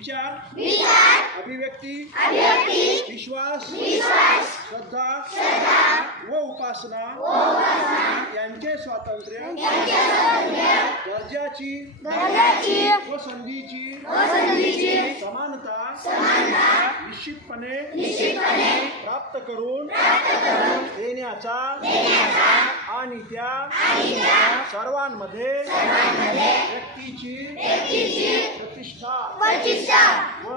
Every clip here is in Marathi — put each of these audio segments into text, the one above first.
विचार विचार अभिव्यक्ती अभिव्यक्ती विश्वास विश्वास श्रद्धा श्रद्धा व उपासना उपासना यांचे स्वातंत्र्य स्वातंत्र्य दर्जाची दर्जाची व संधीची व संधीची समानता समानता निश्चितपणे निश्चितपणे प्राप्त करून प्राप्त करून देण्याचा आणि त्या आणि त्या सर्वांमध्ये सर्वांमध्ये व्यक्तीची व्यक्तीची प्रतिष्ठा प्रतिष्ठा व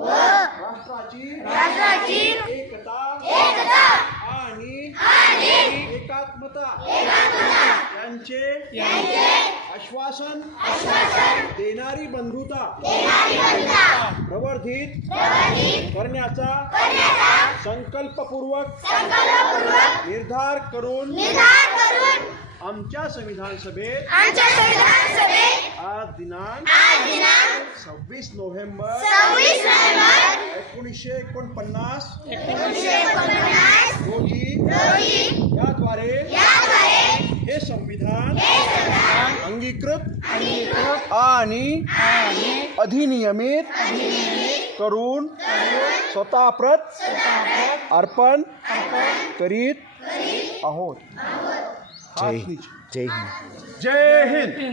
व राष्ट्राची राष्ट्राची एकता एकता आणि आणि एकात्मता एकात्मता यांचे यांचे आश्वासन आश्वासन देणारी बंधुता देणारी बंधुता प्रवर्धित प्रवर्धित करण्याचा करण्याचा संकल्पपूर्वक संकल्पपूर्वक निर्धार करून निर्धार करून आमच्या संविधान सभेत आमच्या संविधान सभेत दिनांक सव्वीस नोव्हेंबर संविधान अंगीकृत अधिनियमित करून स्वतःप्रत अर्पण करीत आहोत जय हिंद जय हिंद